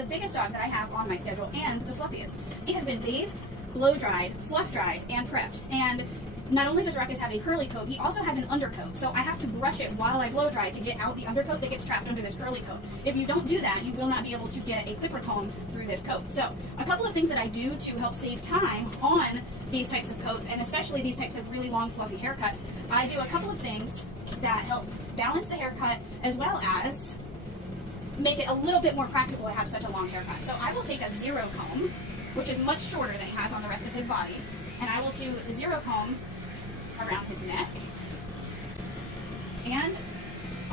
the biggest dog that I have on my schedule and the fluffiest. He has been bathed, blow dried, fluff dried, and prepped. And not only does Ruckus have a curly coat, he also has an undercoat. So I have to brush it while I blow dry to get out the undercoat that gets trapped under this curly coat. If you don't do that, you will not be able to get a clipper comb through this coat. So a couple of things that I do to help save time on these types of coats, and especially these types of really long fluffy haircuts, I do a couple of things that help balance the haircut as well as make it a little bit more practical to have such a long haircut. So I will take a zero comb, which is much shorter than he has on the rest of his body, and I will do the zero comb around his neck and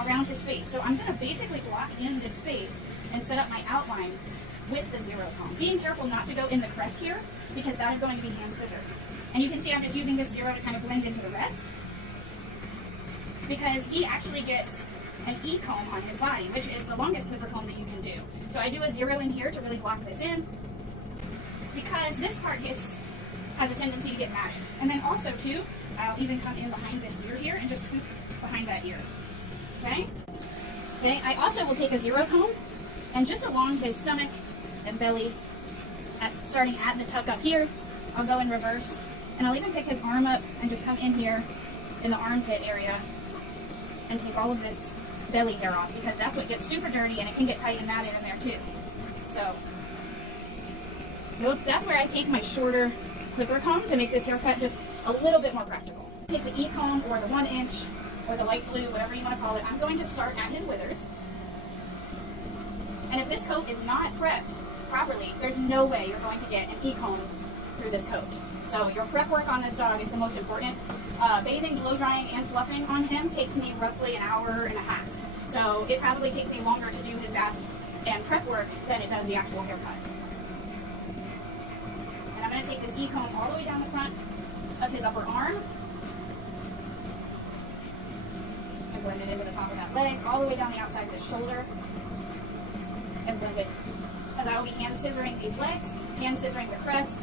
around his face. So I'm going to basically block in this face and set up my outline with the zero comb. Being careful not to go in the crest here, because that is going to be hand scissored. And you can see I'm just using this zero to kind of blend into the rest, because he actually gets an E comb on his body, which is the longest clipper comb that you can do. So I do a zero in here to really block this in, because this part has a tendency to get matted. And then also too, I'll even come in behind this ear here and just scoop behind that ear. Okay? Okay, I also will take a zero comb and just along his stomach and belly, starting at the tuck up here, I'll go in reverse, and I'll even pick his arm up and just come in here in the armpit area and take all of this belly hair off, because that's what gets super dirty and it can get tight and matted in there too. So that's where I take my shorter clipper comb to make this haircut just a little bit more practical. Take the E comb or the 1 inch or the light blue, whatever you want to call it. I'm going to start at his withers. And if this coat is not prepped properly, there's no way you're going to get an E comb through this coat. So your prep work on this dog is the most important. Bathing, blow drying, and fluffing on him takes me roughly an hour and a half. So it probably takes me longer to do his bath and prep work than it does the actual haircut. And I'm going to take this E comb all the way down the front of his upper arm and blend it into the top of that leg, all the way down the outside of his shoulder, and blend it, as I will be hand scissoring these legs, hand scissoring the crest.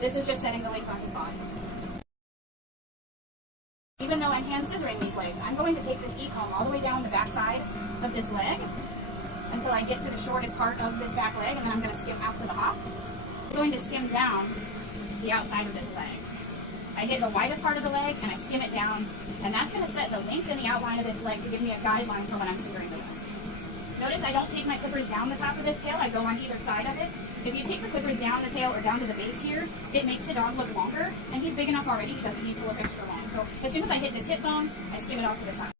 This is just setting the length on his body. Even though I'm hand scissoring these legs, I'm going to take this E comb all the way down the back side of this leg until I get to the shortest part of this back leg, and then I'm going to skim out to the hop. I'm going to skim down the outside of this leg. I hit the widest part of the leg and I skim it down, and that's going to set the length and the outline of this leg to give me a guideline for when I'm scissoring the rest. Notice I don't take my clippers down the top of this tail, I go on either side of it. If you take the clippers down the tail or down to the base here, it makes the dog look longer, and he's big enough already, he doesn't need to look extra long. So as soon as I hit this hip bone, I skim it off to the side.